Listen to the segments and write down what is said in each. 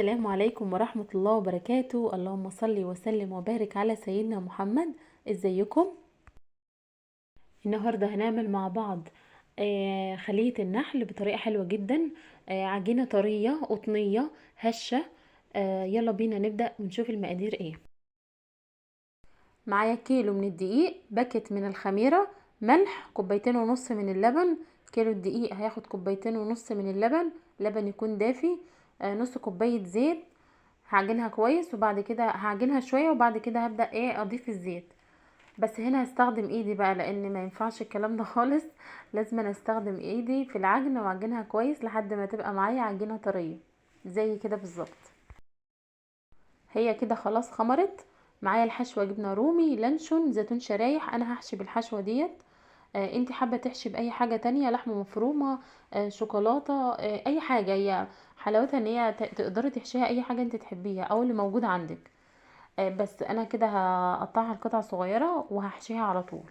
السلام عليكم ورحمة الله وبركاته. اللهم صل وسلم وبارك على سيدنا محمد. ازيكم؟ النهاردة هنعمل مع بعض خلية النحل بطريقة حلوة جدا. عجينة طرية قطنية هشة. يلا بينا نبدأ ونشوف المقادير ايه. معايا كيلو من الدقيق، باكت من الخميرة، ملح، كوبايتين ونص من اللبن. كيلو الدقيق هياخد كوبايتين ونص من اللبن، لبن يكون دافي. نص كوباية زيت. هعجنها كويس وبعد كده هعجنها شوية وبعد كده هبدأ اضيف الزيت. بس هنا هستخدم ايدي بقى لان ما ينفعش الكلام ده خالص. لازم أنا استخدم ايدي في العجن واعجنها كويس لحد ما تبقى معايا عجينة طرية زي كده بالظبط. هي كده خلاص خمرت معايا. الحشوة جبنة رومي، لانشون، زيتون شرايح. انا هحشي بالحشوة ديت. انت حابة تحشي باي حاجة تانية، لحمة مفرومة، شوكولاتة، اي حاجة. هي حلاوتها ان هي تقدري تحشيها اي حاجة انت تحبيها او اللي موجودة عندك. بس انا كده هقطعها لقطع صغيرة وهحشيها على طول.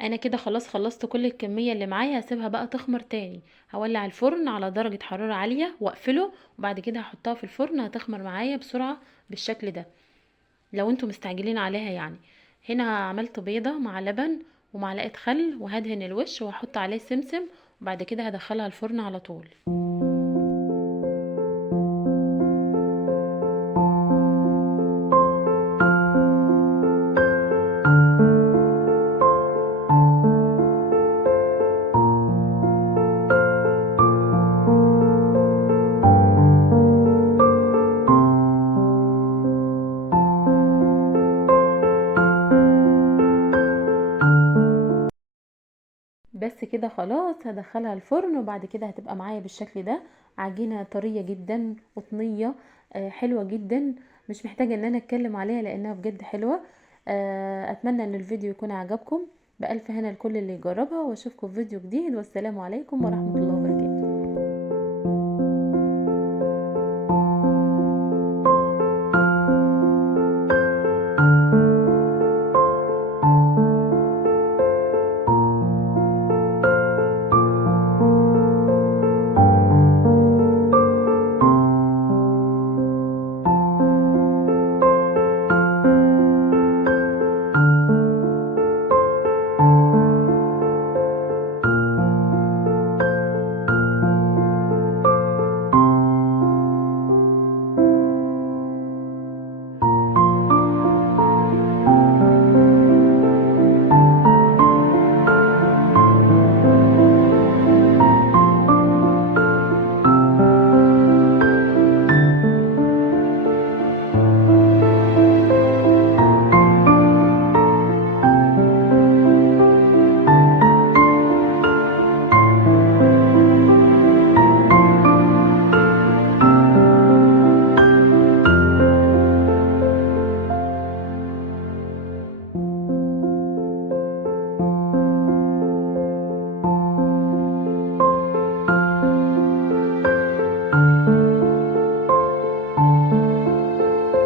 انا كده خلاص خلصت كل الكمية اللي معايا. هسيبها بقى تخمر تاني. هولع الفرن على درجة حرارة عالية واقفله وبعد كده هحطها في الفرن. هتخمر معايا بسرعة بالشكل ده لو انتوا مستعجلين عليها يعني. هنا عملت بيضة مع لبن ومعلقة خل وهدهن الوش وهحط عليه سمسم وبعد كده هدخلها الفرن على طول. بس كده خلاص هدخلها الفرن وبعد كده هتبقى معايا بالشكل ده. عجينة طرية جدا قطنية، حلوة جدا. مش محتاجة ان انا اتكلم عليها لانها بجد حلوة. اتمنى ان الفيديو يكون عجبكم. بألف هنا لكل اللي يجربها واشوفكم في فيديو جديد. والسلام عليكم ورحمة الله وبركاته.